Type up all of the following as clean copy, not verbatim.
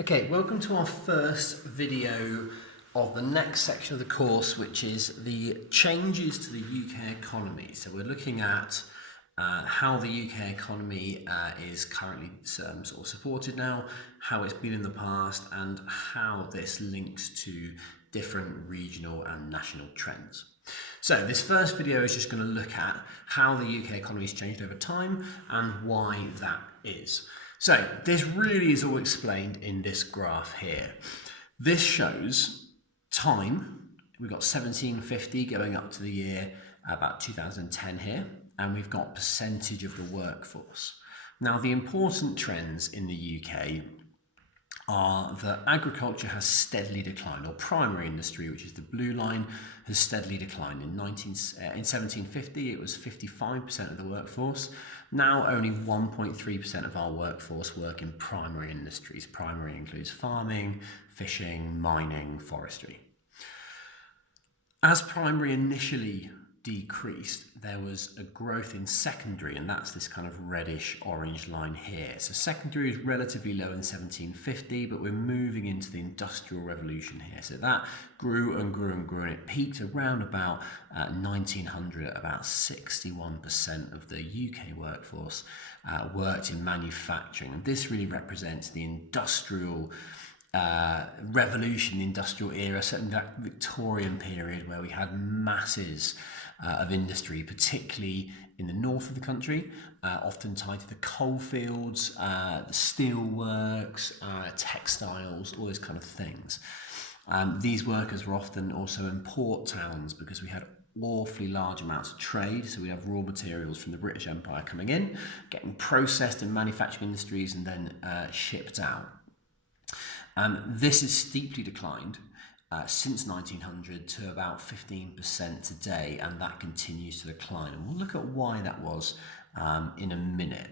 Okay, welcome to our first video of the next section of the course, which is the changes to the UK economy. So we're looking at how the UK economy is currently sort of supported now, how it's been in the past, and how this links to different regional and national trends. So this first video is just going to look at how the UK economy has changed over time and why that is. So this really is all explained in this graph here. This shows time. We've got 1750 going up to the year about 2010 here, and we've got percentage of the workforce. Now, the important trends in the UK are that agriculture has steadily declined, or primary industry, which is the blue line, has steadily declined. In 1750, it was 55% of the workforce. Now only 1.3% of our workforce work in primary industries. Primary includes farming, fishing, mining, forestry. As primary initially decreased, there was a growth in secondary, and that's this kind of reddish orange line here. So secondary is relatively low in 1750, but we're moving into the Industrial Revolution here. So that grew and grew and grew, and it peaked around about 1900 at about 61% of the UK workforce worked in manufacturing. And this really represents the industrial revolution, the industrial era, certainly that Victorian period where we had masses of industry, particularly in the north of the country, often tied to the coal fields, the steel works, textiles, all those kind of things. These workers were often also in port towns because we had awfully large amounts of trade. So we have raw materials from the British Empire coming in, getting processed in manufacturing industries and then shipped out. This has steeply declined since 1900 to about 15% today, and that continues to decline. And we'll look at why that was in a minute.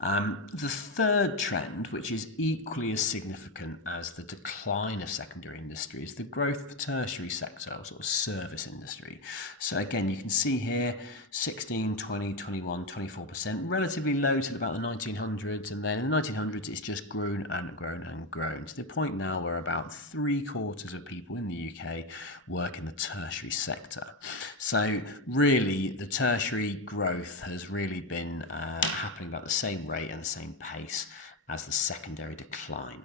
The third trend, which is equally as significant as the decline of secondary industry, is the growth of the tertiary sector, or sort of service industry. So again, you can see here 16, 20, 21, 24%, relatively low till about the 1900s, and then in the 1900s it's just grown and grown and grown to the point now where about 3/4 of people in the UK work in the tertiary sector. So really the tertiary growth has really been happening about the same rate and the same pace as the secondary decline.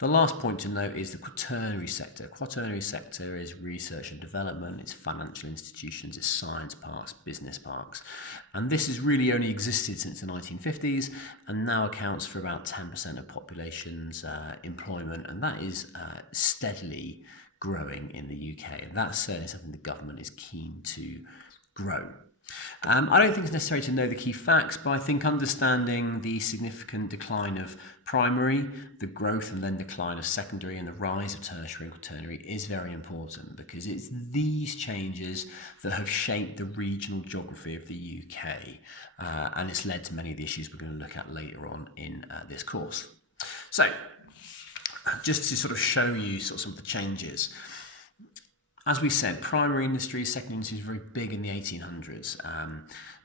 The last point to note is the quaternary sector. Quaternary sector is research and development, it's financial institutions, it's science parks, business parks. And this has really only existed since the 1950s and now accounts for about 10% of population's employment, and that is steadily growing in the UK. And that's certainly something the government is keen to grow. I don't think it's necessary to know the key facts, but I think understanding the significant decline of primary, the growth and then decline of secondary, and the rise of tertiary and quaternary is very important, because it's these changes that have shaped the regional geography of the UK, and it's led to many of the issues we're going to look at later on in this course. So, just to sort of show you some of the changes. As we said, primary industry, secondary industry is very big in the 1800s.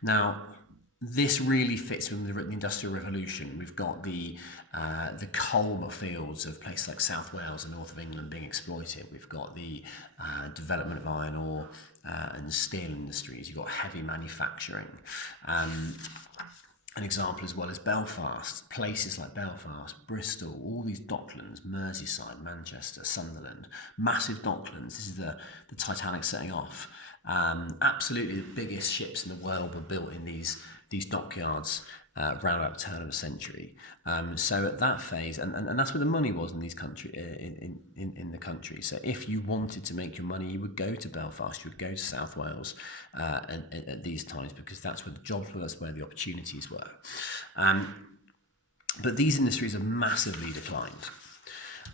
Now, this really fits with the Industrial Revolution. We've got the coal fields of places like South Wales and north of England being exploited. We've got the development of iron ore and steel industries. You've got heavy manufacturing. An example as well as Belfast, places like Belfast, Bristol, all these docklands, Merseyside, Manchester, Sunderland, massive docklands. This is the Titanic setting off. Absolutely the biggest ships in the world were built in these dockyards around about the turn of the century. So at that phase, and that's where the money was in these in the country. So if you wanted to make your money, you would go to Belfast, you would go to South Wales at these times, because that's where the jobs were, that's where the opportunities were. But these industries have massively declined.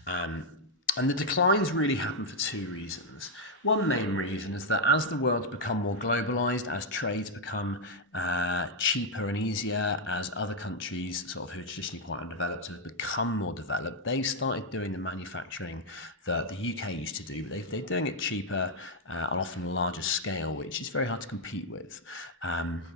And the declines really happen for two reasons. One main reason is that as the world's become more globalized, as trades become cheaper and easier, as other countries sort of who are traditionally quite undeveloped have become more developed, they've started doing the manufacturing that the UK used to do, but they're doing it cheaper and often on a larger scale, which is very hard to compete with.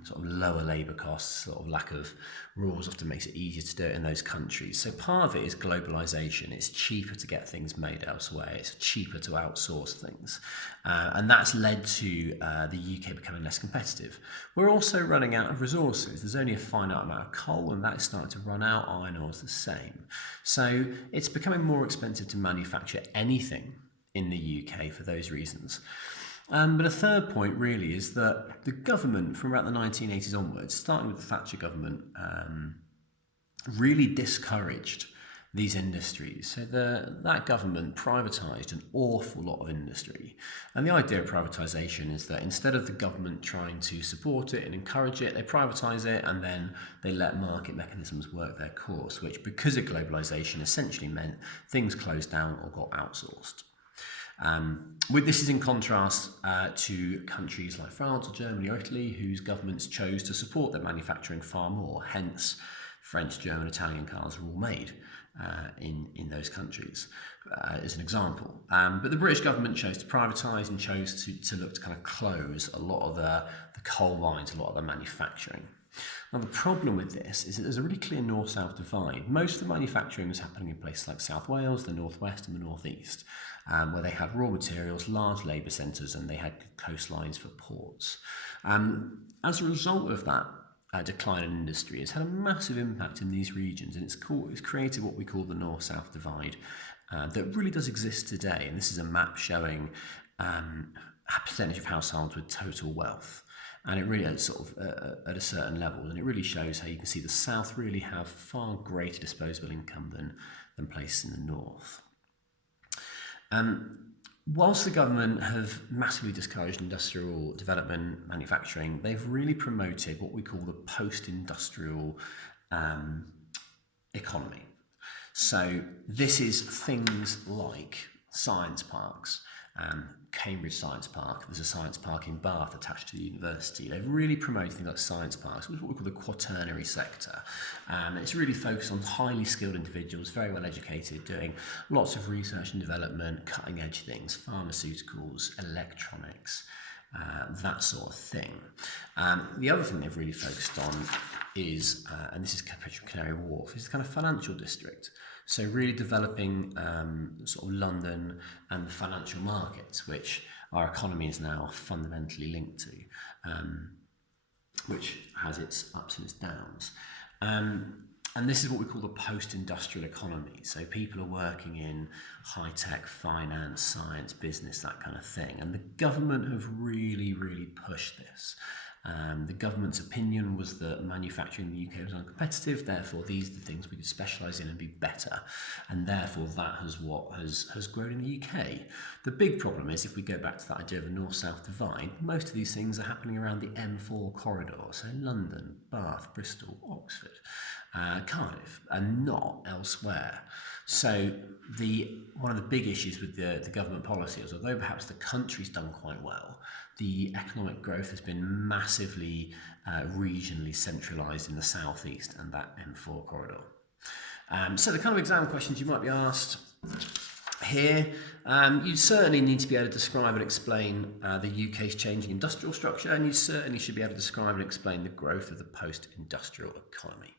Sort of lower labour costs, sort of lack of rules often makes it easier to do it in those countries. So part of it is globalisation. It's cheaper to get things made elsewhere. It's cheaper to outsource things. And that's led to the UK becoming less competitive. We're also running out of resources. There's only a finite amount of coal and that is starting to run out. Iron ore is the same. So it's becoming more expensive to manufacture anything in the UK for those reasons. But a third point really is that the government from about the 1980s onwards, starting with the Thatcher government, really discouraged these industries. So that government privatised an awful lot of industry. And the idea of privatisation is that instead of the government trying to support it and encourage it, they privatise it and then they let market mechanisms work their course, which because of globalisation essentially meant things closed down or got outsourced. This is in contrast to countries like France or Germany or Italy, whose governments chose to support their manufacturing far more. Hence, French, German, Italian cars are all made in those countries, as an example. But the British government chose to privatise and chose to look to kind of close a lot of the coal mines, a lot of the manufacturing. Now, the problem with this is that there's a really clear north-south divide. Most of the manufacturing was happening in places like South Wales, the northwest and the northeast, where they had raw materials, large labour centres, and they had coastlines for ports. As a result of that decline in industry, it's had a massive impact in these regions, and it's created what we call the north-south divide that really does exist today. And this is a map showing a percentage of households with total wealth. And it really is sort of at a certain level, and it really shows how you can see the south really have far greater disposable income than places in the north. Whilst the government have massively discouraged industrial development, manufacturing, they've really promoted what we call the post-industrial economy. So this is things like science parks. Cambridge Science Park, there's a science park in Bath attached to the university. They've really promoted things like science parks, which is what we call the quaternary sector. It's really focused on highly skilled individuals, very well educated, doing lots of research and development, cutting edge things, pharmaceuticals, electronics, that sort of thing. The other thing they've really focused on is, and this is Canary Wharf, is the kind of financial district. So really developing sort of London and the financial markets, which our economy is now fundamentally linked to, which has its ups and its downs. And this is what we call the post-industrial economy. So people are working in high-tech, finance, science, business, that kind of thing. And the government have really, really pushed this. The government's opinion was that manufacturing in the UK was uncompetitive, therefore these are the things we could specialise in and be better, and therefore that is what has grown in the UK. The big problem is if we go back to that idea of a north-south divide, most of these things are happening around the M4 corridor, so London, Bath, Bristol, Oxford, Cardiff, and not elsewhere. So one of the big issues with the government policy is, although perhaps the country's done quite well, the economic growth has been massively regionally centralised in the southeast and that M4 corridor. So the kind of exam questions you might be asked here, you certainly need to be able to describe and explain the UK's changing industrial structure, and you certainly should be able to describe and explain the growth of the post-industrial economy.